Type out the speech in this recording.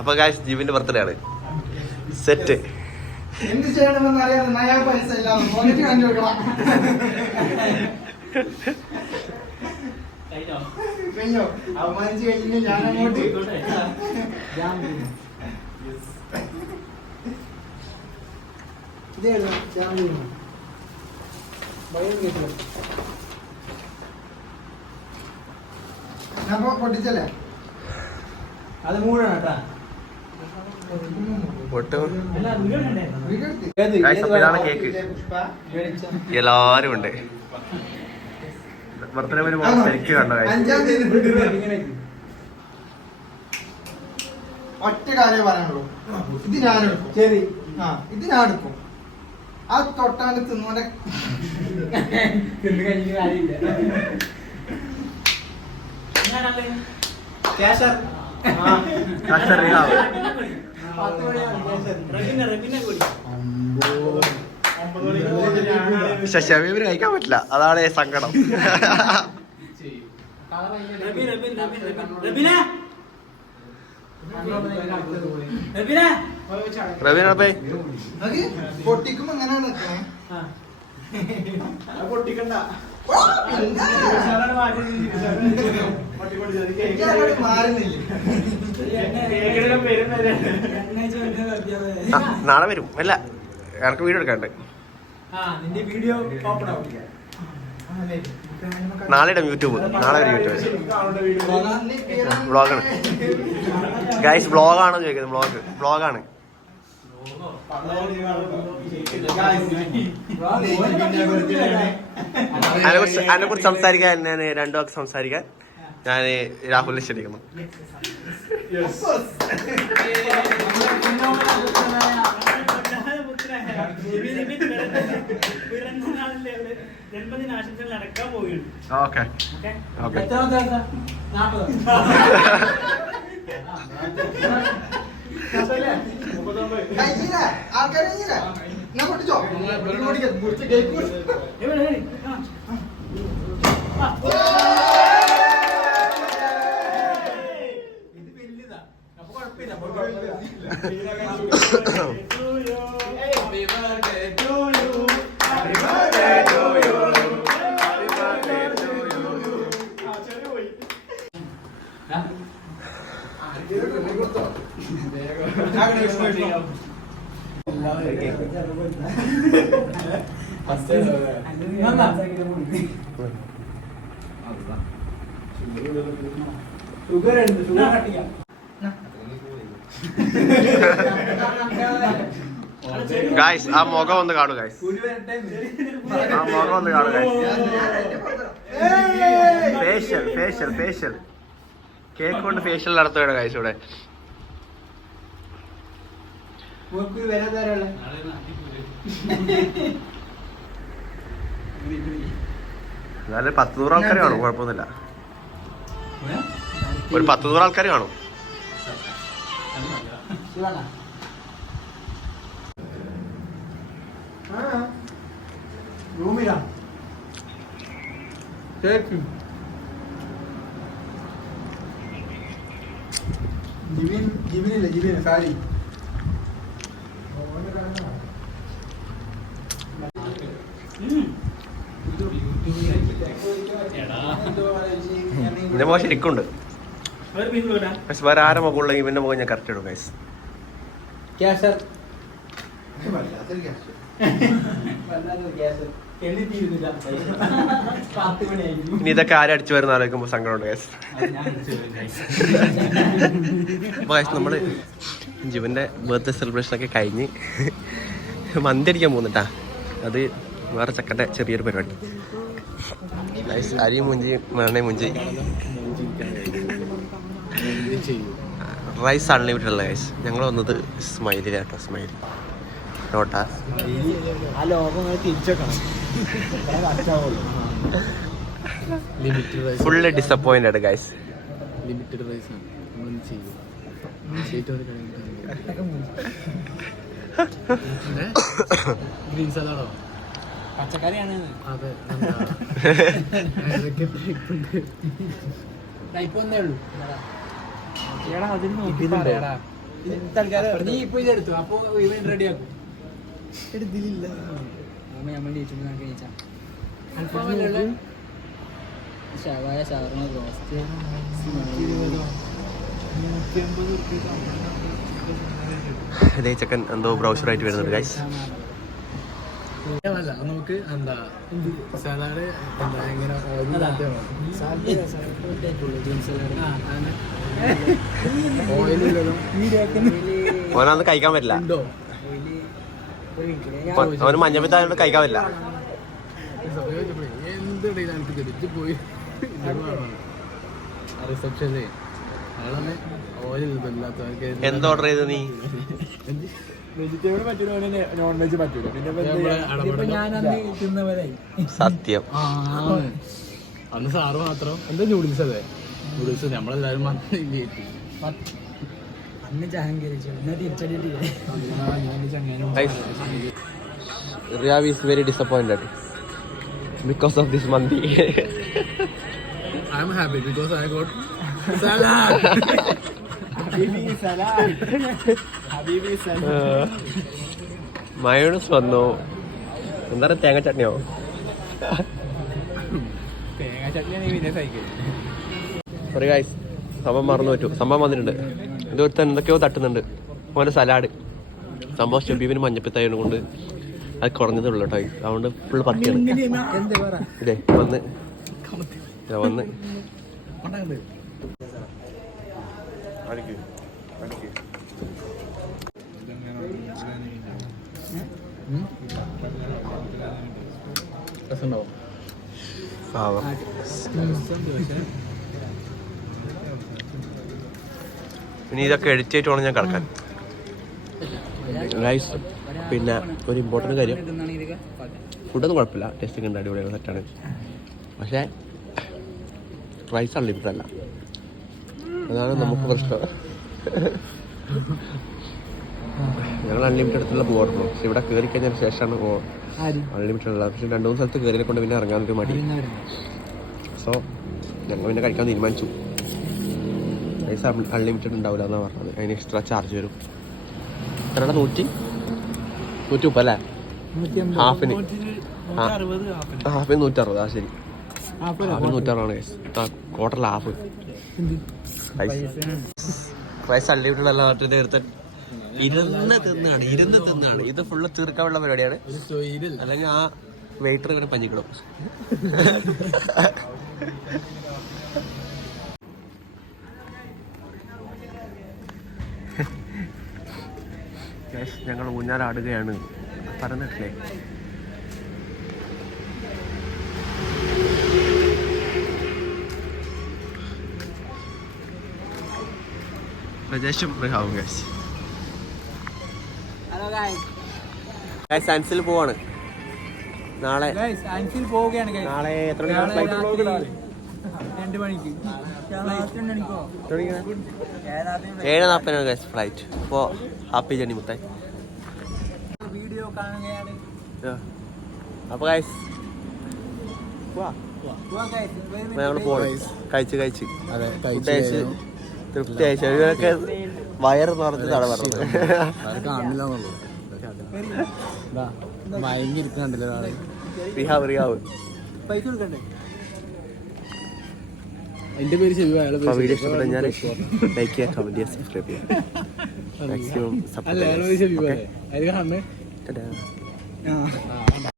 അപ്പൊ ഗായ്സ് ജീവന്റെ ബർത്ത്ഡേ ആണ്. സെറ്റ് എന്ത് ചെയ്യണമെന്ന് അറിയാതെ നയാ പൈസ ഇല്ലാതെ പോക്കറ്റ് കണ്ടു വെക്കണം. കഴിഞ്ഞോ? അവമാനിച്ച് കഴിഞ്ഞ് ഞാൻ അങ്ങോട്ട് പൊട്ടിച്ചല്ലേ? അത് മൂടാണ് കേട്ടാ. ഇതാണ് കേക്ക്. എല്ലാരും ഉണ്ട്. ബർത്ത്ഡേ ശരിക്ക് കണ്ടോ? ഒറ്റ കാര്യം പറയാനുള്ളൂ, ഇത് ഞാനെടുക്കും. ശരി, ഇത് ഞാൻ എടുക്കും. ആ തൊട്ടാണ്ട് തിന്നോടെ പക്ഷെ ഷമീമിന് കഴിക്കാൻ പറ്റില്ല, അതാണ് സങ്കടം. റബീനപ്പേ പൊട്ടിക്കുമ്പോ എങ്ങനെയാണ് പൊട്ടിക്കണ്ട മാറുന്നില്ല. നാളെ വരും. അല്ല, എനിക്ക് വീഡിയോ എടുക്കാണ്ട്. നാളെ ഇടാം യൂട്യൂബ്. നാളെ വരും യൂട്യൂബ് വ്ളോഗാണ് ഗൈസ്. വ്ളോഗാണോ ചോദിക്കുന്നത്? വ്ളോഗാണ്. അതിനെ കുറിച്ച് സംസാരിക്കാൻ ഞാൻ രണ്ടു വാക്ക് സംസാരിക്കാൻ ഞാൻ രാഹുലിനെ ക്ഷണിക്കുന്നു. Okay okay. ആൾക്കാരെ ഞാൻ പൊട്ടിച്ചോ? ഗായ്സ് ആ മുഖം ഒന്ന് കാണു ഗായ്സ്. ആ മുഖം ഒന്ന് കാണു guys. Facial facial facial cake കൊണ്ട് ഫേഷ്യൽ നടത്തുകയാണ് ഗായ്സ് ഇവിടെ. എന്നാലും 100 ആൾക്കാർ കാണും, കുഴപ്പമൊന്നുമില്ല. ഒരു 100 ആൾക്കാർ കാണും. ജിബിനില്ല സാരി. ഇന്റെ മുഖം ശരിക്കുണ്ട്. പക്ഷെ വേറെ ആരെ മുഖം ഉണ്ടെങ്കിൽ ഇവന്റെ മുഖം ഞാൻ കറക്റ്റ് ഇടും ഗൈസ്. ഇനി ഇതൊക്കെ ആരും അടിച്ചു വരുന്ന ആലോചിക്കുമ്പോ സങ്കടമുണ്ട് ഗൈസ്. അപ്പൊ ഗൈസ് നമ്മള് ജീവന്റെ ബർത്ത്ഡേ സെലിബ്രേഷൻ ഒക്കെ കഴിഞ്ഞ് മന്തി അടിക്കാൻ പോകുന്നുട്ടാ. അത് വേറെ ചക്കന്റെ ചെറിയൊരു പരിപാടി. അരി മുഞ്ചി മണ്ണ മുഞ്ചി റൈസ് അൺലിമിറ്റഡ് അല്ല ഗൈസ്. ഞങ്ങൾ വന്നത് സ്മൈലിലാട്ടോ. സ്മൈലി നോട്ടാ. Full disappointed guys. Limited rice green സലാഡോ പച്ചക്കറിയാണ്. അതെ ടൈപ്പ് ഒന്നേ ഉള്ളൂ. അതിന് നോക്കി പറയാടാ. തൽക്കാലം നീ ഇപ്പൊ ഇതെടുത്തു, അപ്പൊ ഇവൻ റെഡി ആക്കും. എടുത്തില്ല നമ്മൾ ജയിച്ചു ജയിച്ചാ ഷവായ ഷവർമ റോസ്റ്റ് 150 ഇതേ ചെക്കൻ എന്തോ ബ്രൗഷറായിട്ട് വരുന്നുണ്ട് ഗൈസ്. നമുക്ക് എന്താ സലാഡ് എന്താ എങ്ങനെ ഓനത് കഴിക്കാൻ പറ്റില്ല, അവന് മഞ്ഞപ്പിത്തായോണ്ട് കഴിക്കാൻ പറ്റില്ല. പോയി റിസപ്ഷനിലെ എന്ത് ഓർഡർ ചെയ്ത് നീ? വെജിറ്റബിൾ പറ്റൂല, നോൺ വെജ് പറ്റൂല. പിന്നെ ഞാനന്ന് തിന്നവരായി സത്യം. അന്ന് സാറ് മാത്രം എന്താ നൂഡിൽസ്, അതെ നൂഡിൽസ് നമ്മളെല്ലാരും അന്ന് ചഹങ്കരിച്ചു. Riyav is very disappointed because of this mandi. I am happy because I got salad. Mayonnaise വന്നു. എന്താ തേങ്ങ ചട്നിയോ? തേങ്ങ ചട്നിയാണ് പിന്നെ സൈക്കിൾ. ഒരു ഗൈസ് സംഭവം മറന്നു പറ്റൂ. സംഭവം വന്നിട്ടുണ്ട്. ഇതൊരുത്തൻ എന്തൊക്കെയോ തട്ടുന്നുണ്ട്. ഓൻ്റെ സലാഡ് സംഭവം ഷെബീബിന് മഞ്ഞപ്പിത്തായത് കൊണ്ട് അത് കുറഞ്ഞതേ ഉള്ളൂ കേട്ടോ. അതുകൊണ്ട് ഫുള്ള് പറ്റിയാണ്. ഇതേ വന്ന് വന്ന് ഇനി ഇതൊക്കെ എഡിറ്റ് ചെയ്തിട്ട് വേണം ഞാൻ കിടക്കാൻ ഗൈസ്. പിന്നെ ഒരു ഇമ്പോർട്ടൻറ്റ് കാര്യം, ഫുഡൊന്നും കുഴപ്പമില്ല, ടേസ്റ്റിംഗ് ഉണ്ട്, അടിപൊളിയാണ്, സെറ്റാണ്. പക്ഷേ റൈസ് അൺലിമിറ്റഡ് അല്ല, അതാണ് നമുക്ക് പ്രശ്നം. ഞങ്ങൾ അൺലിമിറ്റഡ് എടുത്തുള്ള പോകാറുള്ളൂ. പക്ഷെ ഇവിടെ കയറി കഴിഞ്ഞതിന് ശേഷമാണ് അൺലിമിറ്റഡ് ഉള്ളത്. പക്ഷെ 2-3 സ്ഥലത്ത് കയറിനെ കൊണ്ട് പിന്നെ ഇറങ്ങാനൊരു മടി. സോ ഞങ്ങൾ പിന്നെ കഴിക്കാൻ തീരുമാനിച്ചു. റൈസ് അൺലിമിറ്റഡ് ഉണ്ടാവില്ല എന്നാണ് പറഞ്ഞത്. അതിന് എക്സ്ട്രാ ചാർജ് വരും. എത്രയുടെ 130 അല്ലേ? ഹാഫിന് 160. ആ ശരി, ഹാഫിന് 160 ഗൈസ്. ക്വാർട്ടറിൽ ഹാഫ് റൈസ് അൺലിമിറ്റഡ് അല്ല. മറ്റേ ഒരുത്തൻ ഇരുന്ന് തിന്നാണ്. ഇത് ഫുള്ള് തീർക്കാനുള്ള പരിപാടിയാണ്. അല്ലെങ്കിൽ ആ വെയിറ്റർ ഇങ്ങനെ പഞ്ഞിക്കിടും. ഞങ്ങൾ ഊഞ്ഞാലാടുകയാണ്. പറഞ്ഞിട്ടില്ലേ? പ്രജേഷും റിഹാവും ഗൈസ്. സയൻസിൽ പോവാണ് നാളെ. നാളെ എത്ര മണിക്കാണ് ഫ്ലൈറ്റ്? 2 മണിക്ക് 7:40 ഗൈസ് ഫ്ലൈറ്റ്. അപ്പോൾ ഹാപ്പി ജേർണി മുത്തായി. വീഡിയോ കാണുകയാണ്. അപ്പോൾ ഗൈസ് ഞങ്ങൾ പോകണം. കഴിച്ച് തൃപ്തിയായി. ശരീരമൊക്കെ വയറ് നിറച്ച് തട പറഞ്ഞത് കാണില്ലെന്നുള്ളൂ. മയങ്ങിയിരിക്കുന്നുണ്ടല്ലോ ഒരാളെ. റിഹാവ് പൈസ കൊടുക്കണ്ടേ? എന്റെ പേര് ശരി. വീഡിയോ ഇഷ്ടപ്പെട്ടു കഴിഞ്ഞാൽ ലൈക്ക് ചെയ്യുക, കമന്റ് ചെയ്യുക, സബ്സ്ക്രൈബ് ചെയ്യുക. Maximum support.